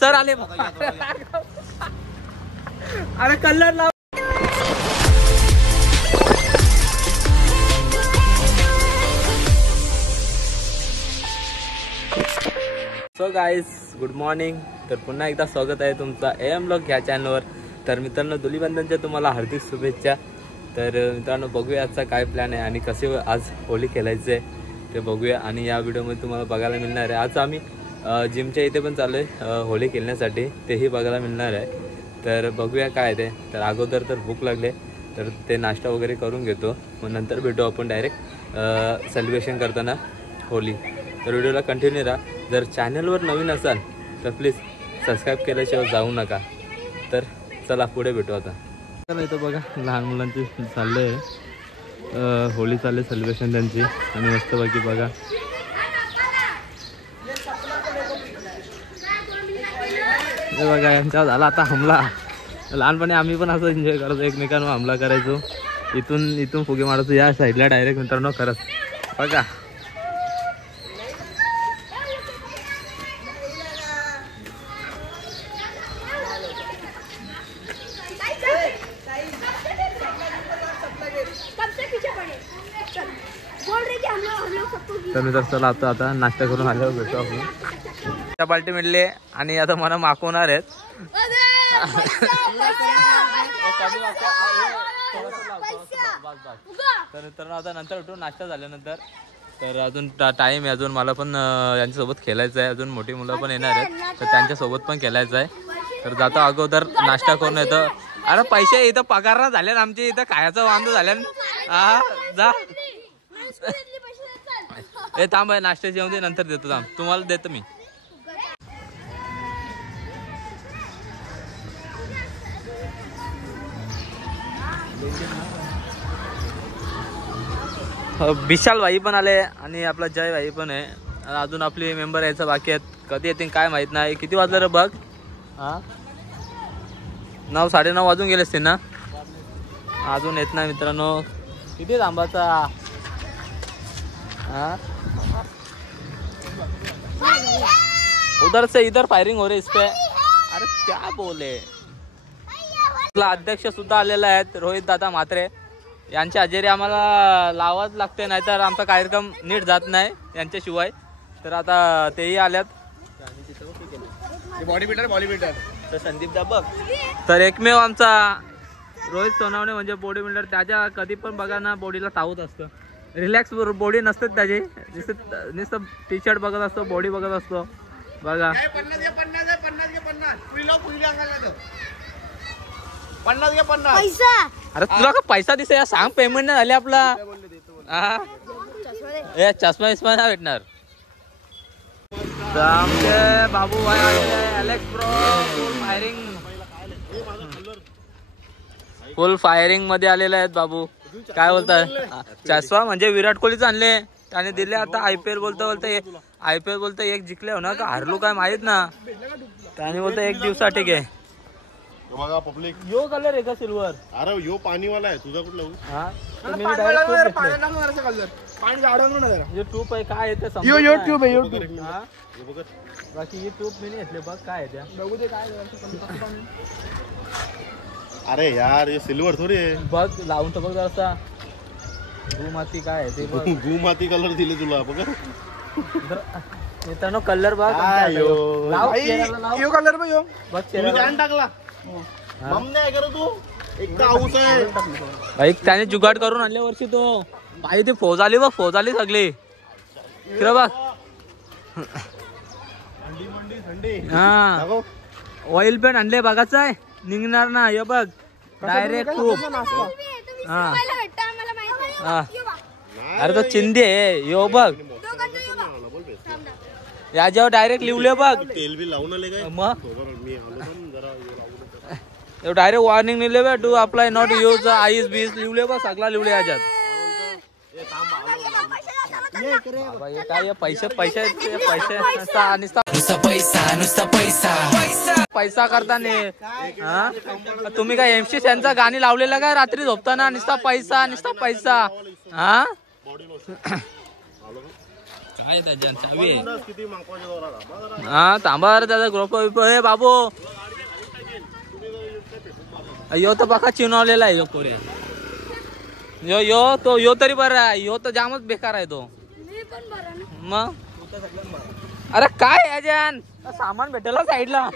Sir आले अरे colour लाव. So guys good morning. तर पुन्हा एकदा स्वागत आहे तुमचा AM ब्लॉग ह्या चॅनलवर. तर मित्रांनो धुलीवंदनच्या तुम्हाला हार्दिक शुभेच्छा. तर मित्रांनो बघूया आजचा काय प्लॅन आहे आणि कसे आज होळी खेळायचं आहे ते बघूया. आणि या व्हिडिओमध्ये तुम्हाला बघायला मिळणार आहे आज आम्ही जिमच्या इथे पण चालू आहे होळी खेळण्यासाठी, तेही बघायला मिळणार आहे. तर बघूया काय ते. तर अगोदर तर भूक लागले तर ते नाश्ता वगैरे करून घेतो, मग नंतर भेटू आपण डायरेक्ट सेलिब्रेशन करताना होळी. तर व्हिडिओला कंटिन्यू राहा. जर चॅनलवर नवीन असाल तर प्लीज सबस्क्राईब केल्याशिवाय जाऊ नका. तर चला पुढे भेटू आता. चला इथं बघा लहान मुलांची चाललं आहे होळी चालले सेलिब्रेशन त्यांची. आणि मस्त बाकी बघा हे बघा यांच्यावर झाला आता हमला. लहानपणी आम्ही पण असं एन्जॉय करायचो, एकमेकांवर हमला करायचो, इथून फुगे मारायचो या साईडला डायरेक्ट. मित्रांनो खरंच बघा तर मी तर चला आता नाश्ता करून आल्यावर भेटतो आपण. पार्टी मिळले आणि आता मला मागवणार आहेत. तर मित्रांनो आता नंतर भेटू नाश्ता झाल्यानंतर. तर अजून टाईम आहे, अजून मला पण यांच्यासोबत खेळायचं आहे. अजून मोठी मुलं पण येणार आहेत तर त्यांच्यासोबत पण खेळायचं आहे. तर जातो अगोदर नाश्ता करून येतो. अरे पैसे इथं पगार ना झाले आमचे, इथं खायचं वांदो झाल्या. हा जा ए थांब आहे नाश्ता जेवण दे नंतर देतो. थांब तुम्हाला देतो मी. विशाल भाई पण आले आणि आपला जय भाई पण आहे. अजून आपले मेंबर यायचं बाकी आहेत, कधी येतील काय माहित नाही. किती वाजलं रे बघ? हा 9 साडेनऊ वाजून गेले असते ना, अजून येत नाही मित्रांनो. किती थांबाचा? हाँ उधर से इधर फायरिंग हो रही इस पे. अरे क्या बोले. आपला अध्यक्ष सुद्धा आलेला आहेत रोहित दादा म्हात्रे. यांच्या हजेरी आम्हाला लावाच लागते, नाहीतर आमचा कार्यक्रम नीट जात नाही यांच्याशिवाय. तर आता तेही आल्यात. बॉडी बिल्डर तर संदीप दा बघ. तर एकमेव आमचा रोहित सोनावणे म्हणजे बॉडी बिल्डर. त्याच्या कधी पण बघा ना बॉडीला तावत असतं, रिलॅक्स बॉडी नसते त्याची. नुसतं टी शर्ट बघत असतो, बॉडी बघत असतो बघा. 50 अरे तुला का पैसा दिसे सांग, पेमेंट नाही झाले आपला. चष्मा विस्मा नाही भेटणार. आमचे बाबू भाई अलेक्स ब्रो फुल फायरिंग मध्ये आलेले आहेत बाबू. काय बोलताय? चष्मा म्हणजे विराट कोहलीच आणले त्याने दिले. आता IPL बोलता एक जिंकले हो ना का हरलो काय माहित ना. त्याने बोलता एक दिवसासाठी घे. बघा पब्लिक यो कलर आहे का सिल्वर? अरे यो पाणी वाला आहे तुझा कुठला? हा पाणी ट्यूब आहे काय आहे ते यो ट्यूब आहे. बाकी ही ट्यूब मी नाही घेतले बघ काय आहे त्या. बघू दे काय. अरे यार ये सिल्वर थोडी आहे. बघ लावून तर बघ जरासा. माती काय आहे ते बघ. माती कलर दिले तुला बघ. मित्रांनो कलर बघ. यो कलर बघ. यो बघ तुम्ही टाकला मम नाही कर तू एक आऊस आहे भाई. त्याने जुगाड करून आणल्या वर्षी तो भाई. ते फौज आली बघ, फौज आली सगळी इकडे बघ. हा ऑइल पेंट आणले बघायचं आहे निघणार ना. हे बघ डायरेक्ट खूप. हा हा अरे तो चिंदी आहे यो बघ. याच्यावर डायरेक्ट लिवले बघ. तेल बी लावून आले काय मग डायरेक्ट वॉर्निंग लिहिले बघ. Do apply not use ice बीस लिवले बघ. सगळा लिवले याच्यात. काय पैसे पैसा करताना. हा तुम्ही काय MC यांचा गाणी लावलेला काय रात्री झोपताना? नुसता पैसा हा आहे त्याच्या चावी आहे. किती मागवायच्या जोराला. हा थांबा रे त्याचा ग्रुप हे बाबू यो तर बघा चिनवलेला आहे यो कोऱ्या यो यो तो यो तरी बरा आहे यो तर जामच बेकार आहे तो मग अरे काय याच्यान सामान भेटेल साईडला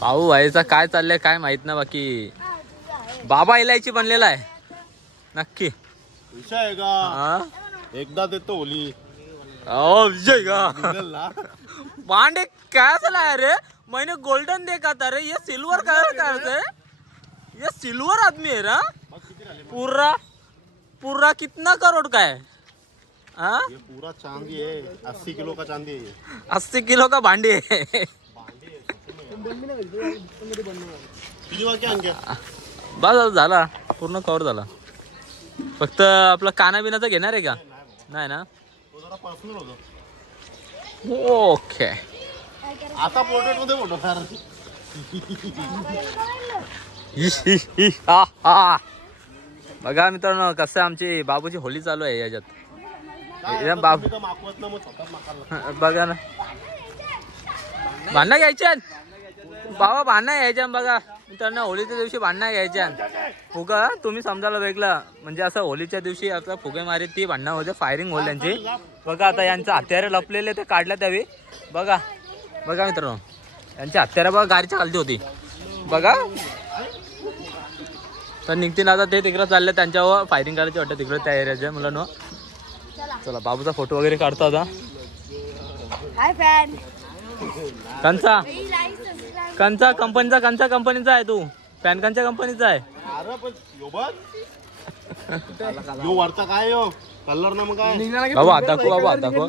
पाहू व्हायचा काय चाललंय काय माहित ना बाकी बाबा इलायची बनलेला आहे नक्की विषय आहे का हा एकदा देतो होली विजय का निघेल ना. भांडे काय झाला अरे मैंने गोल्डन देखा था रे ये सिल्वर कलर का है ये सिल्वर आदमी है ना पूरा पूरा कितना करोड़ का है हाँ ये पूरा चांदी है 80 किलो का चांदी है ये. 80 किलो का भांडी है किती वाक्य आणखे बस झाला पूर्ण कवर झाला फक्त आपला काना बिनाचा घेणार आहे का नाही ना तो जरा पर्सनल होतो ओके आता पोर्ट्रेट मध्ये फोटो फार बघा मित्रांनो कसं आमची बाबूची होली चालू आहे याच्यात बाबू मागवत ना मग स्वतःच मागायला. बघा ना भांडणं घ्यायच्या बाबा भांडणं घ्यायच्या बघा मित्रांनो होळीच्या दिवशी भांडणं घ्यायच्या फुगा तुम्ही समजायला वेगळं म्हणजे असं होळीच्या दिवशी आता फुगे मारी ती भांडणं होते फायरिंग होईल यांची बघा आता यांचं हत्यारे लपलेले ते काढल्या त्यावेळी बघा बघा मित्रांनो यांची हत्यारे बघा गाडीच्या खालती होती बघा तर निघतील आता ते तिकडं चालले त्यांच्यावर फायरिंग करायची वाटतं तिकडे त्या एरियाच्या मुलांना चला बाबूचा फोटो वगैरे काढतो आता कंचा कंचा कंपनीचा आहे तू पॅन कंचा कंपनीचा आहे अरे पण यो बघ यो वरचा काय यो कलर ना मग काय बाबू हात दाखव बाबू हात दाखव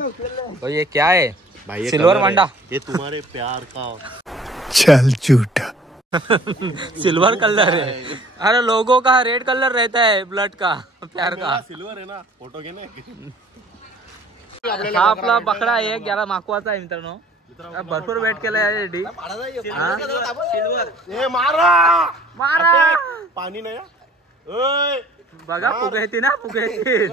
भाई ये क्या है भाई सिल्वर मांडा ये तुम्हारे प्यार का चल झूठा सिल्वर कलर है अरे लोगों का रेड कलर रहता है ब्लड का प्यार का सिल्वर है ना फोटो घे ना. हा आपला बकडा आहे याला माकवाचा आहे मित्रांनो भरपूर वेट केला यासाठी ए मारा मारा पाणी नाही ओय बघा फुगे येते ना फुगे येते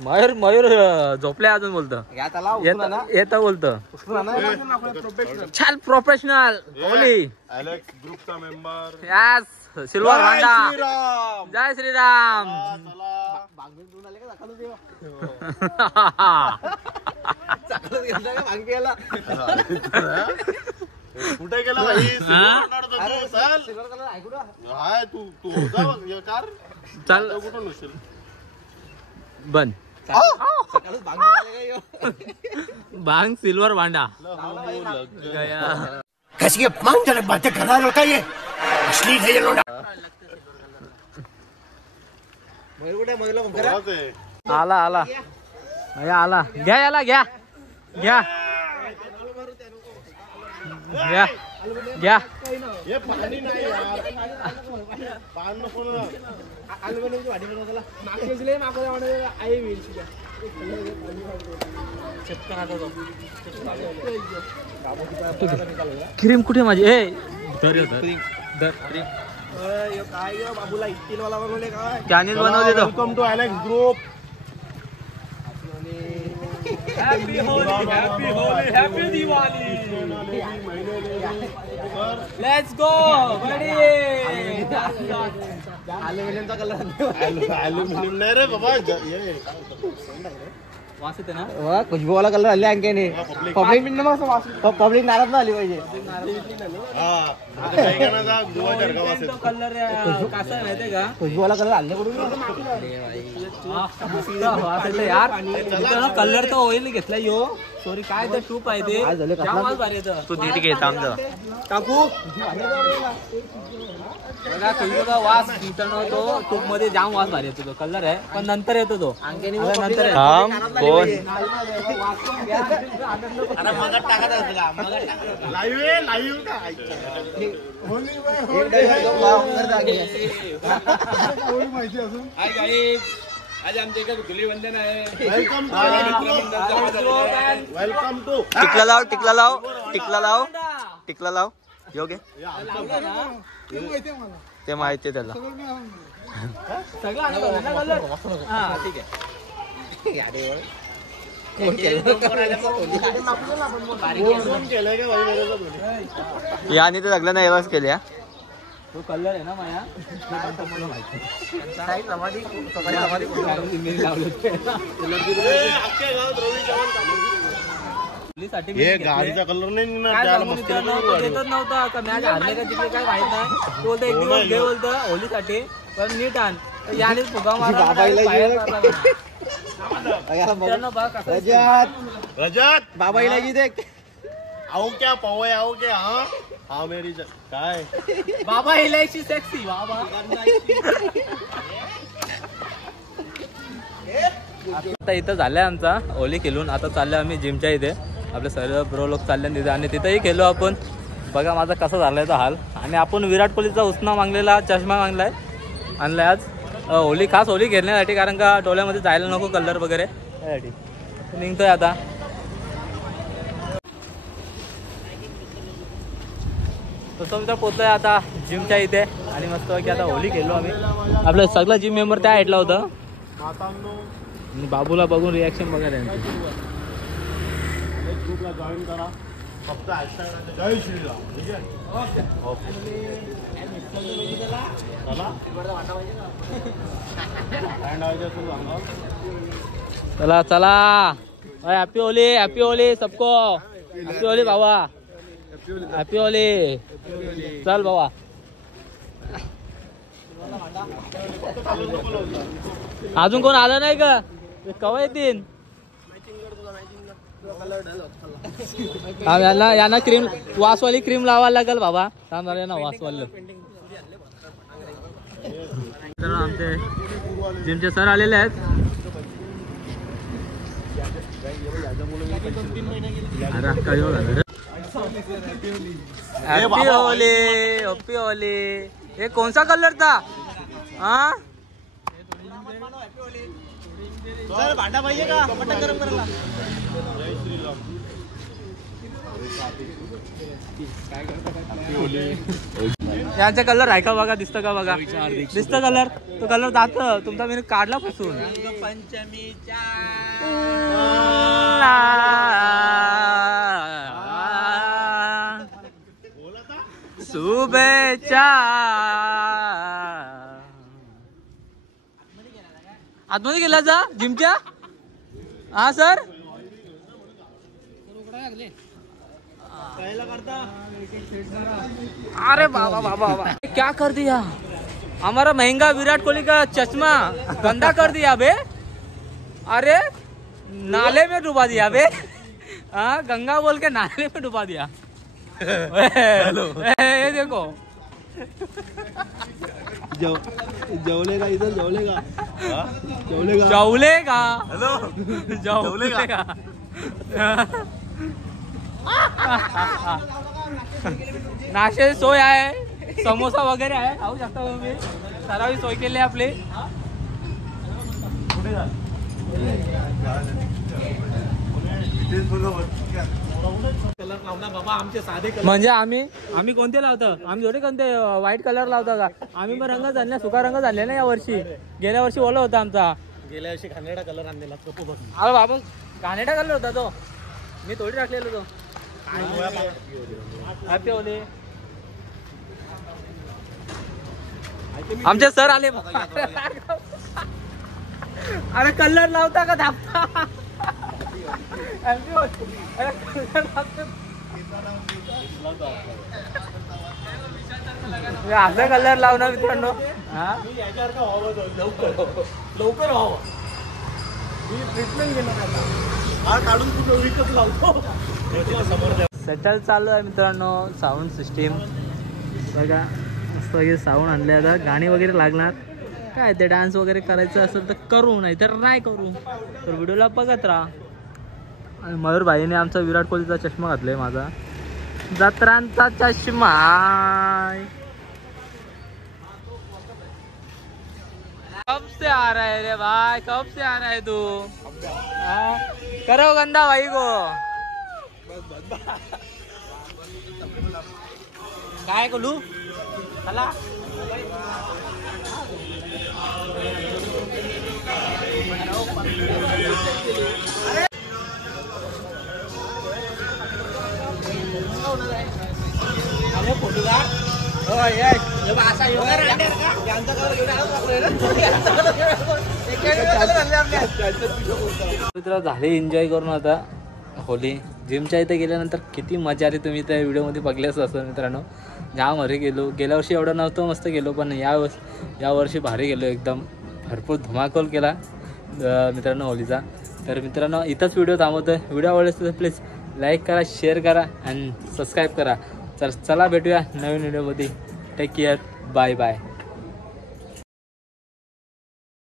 मयूर मयूर झोपले अजून बोलतो येत बोलतो छान प्रोफेशनल होली अलेक्स ग्रुपचा मेंबर यस सिल्वर भांडा जय श्रीराम कुठे गेला भाई हाय तू तू कार चल कुठून नसेल बंद भांग सिल्वर भांडा गया कैसी अपमानजनक बातें कर रहा लड़का ये अश्लील है ये लोड़ा आला आला आला घ्या याला घ्या घ्या घ्या घ्या हे पाणी नाही यार पाणी नको ना क्रीम कुठे माझी ए दर क्रीम कॅनिल बनवले तो welcome to Alex group happy Holi happy Diwali let's go buddy अल्युमिनियमचा कलर अल्युमिनियम नाही रे बाबा ये वास येते ना खुशबू वाला कलर आले आणखी पब्लिक नाराज ना आली पाहिजे हा काही गाण्याचा गुवाचा हरका वास येतो. कलर कसा आहे माहितीये का खुशबू वाला कलर आणले कडून यार कलर तर ऑइल घेतला यो सॉरी काय ते टूप आहे ते जाम भारी येतं तू नीट घे थांब काकू बघा तुझा वास मित्रांनो तो टूप मध्ये जाम वास भारी येतो तो कलर आहे पण नंतर येतो तो नंतर लाईव्ह आहे लाईव्ह हाय गाईज आज आमच्या इकडे धुलीवंदन आहे. वेलकम टू टिकला लाव टिकला लाव टिकला लाव टिकला लाव योग्य ते माहिती आहे त्याला. सगळं आणलं ना कलर. हा ठीक आहे. कोण केलंय का याने तर लग्न नाही एवढंच केल्या. तो कलर आहे ना माया हे गाडीचा कलर नाही निघणार त्याला मस्ती देतच नव्हता का मॅच हारले का जिंकले काय माहित नाही. तो बोलतो एक दिवस घे बोलतं होलीसाठी पण नीट आण. याने फुगा मारला. रजत बाबाईला जी देख आओ क्या पवय आओ क्या हा हा मेरी काय बाबा हिलायची सेक्सी बाबा. आता इथं झालंय आमचा होली खेळून. आता चाललोय आम्ही जिमच्या इथे. आपले सर्व प्रो लोक चालले तिथे आणि तिथंही खेळलो आपण. बघा माझा कसा झालाय तो हाल. आणि आपण विराट कोहलीचा उसना मागलेला चष्मा मागलाय आणलाय आज होली खास होली खेळण्यासाठी. कारण का डोळ्यामध्ये जायला नको कलर वगैरे त्यासाठी निघतोय आता. तसं मित्र पोहोचतोय आता जिमच्या इथे आणि मस्त की आता होली खेळलो आम्ही. आपलं सगळं जिम मेंबर त्या साईडला होतं. आणि बाबूला बघून रिॲक्शन बघा त्यांची. ग्रुपला जॉईन करा फक्त जय श्रीराम. ठीक आहे चला चला हॅपी होली सबको. हॅपी होली बाबा. Happy Holy. चल बाबा. अजून कोण आलं नाही का कवा येतील. यांना क्रीम वासवाली क्रीम लावायला लागेल बाबा. ना वासवाली. आमचे जिमचे सर आलेले आहेत. Happy Holi happy Holy. हे कोणसा कलर था हा भांडा पाहिजे का मटण गरम करायला. यांचा कलर आहे का बघा. दिसतं का बघा. दिसतं कलर. तो कलर जात तुमचा मी काढला पासून. शुभेच्छा. आतमध्ये गेला जा जिमच्या. हा सर अरे बाबा बाबा बाबा क्या कर दिया. हमारा महंगा विराट कोहली का चश्मा गंदा कर दिया बे. अरे नाले में डुबा दिया बे. हाँ गंगा बोल के नाले में डुबा दिया. ये देखो जेवलेगा इधर जेवलेगा जवलेगा. जवलेगा. नाश्ते सोय आहे. समोसा वगैरे आहे खाऊ शकता तुम्ही. सरावी सोय केली आहे आपली. म्हणजे आम्ही कोणते लावतो. आम्ही थोडे कोणते व्हाईट कलर लावतो का. आम्ही पण रंग झाले सुका रंग झाले ना या वर्षी. गेल्या वर्षी ओला होता आमचा. गेल्या वर्षी घाणेरडा कलर आणलेला. अरे बाबा घाणेरडा कलर होता तो. मी थोडी टाकलेलो तो. Happy Holy. आमचे सर आले. अरे कलर लावता का धापता. असं कलर लावणार मित्रांनो. लवकर व्हावं. ट्रीटमेंट घेणार काढून कुठं विकत लावतो. सेटल चालू आहे मित्रांनो. साऊंड सिस्टीम बघा मस्त वगैरे साऊंड आणले. आता गाणी वगैरे लागणार. काय ते डान्स वगैरे करायचं असेल तर करू नाही तर नाही करू. तर व्हिडिओला बघत राहा. आणि मयूर भाईने आमचा विराट कोहलीचा चष्मा घातलाय. माझा जत्रांचा चष्मा. कब से आ रहा है रे भाई, कब से आ रहा है तू? हाँ? करो गंदा भाई को काय करू चला. मित्र झाले एन्जॉय करून आता होली. जिमच्या इथे गेल्यानंतर किती मजा आली तुम्ही त्या व्हिडिओमध्ये बघल्याच असं मित्रांनो. जाम भारी गेलो. गेल्या वर्षी एवढं नव्हतं मस्त गेलो, पण या वर्षी भारी गेलो. एकदम भरपूर धमाकूल केला मित्रांनो होलीचा. तर मित्रांनो इथंच व्हिडिओ थांबवतोय. व्हिडिओ आवडल्यास तर प्लीज लाईक करा, शेअर करा आणि सबस्क्राईब करा. तर चला भेटूया नवीन व्हिडिओमध्ये. Take care. Bye bye.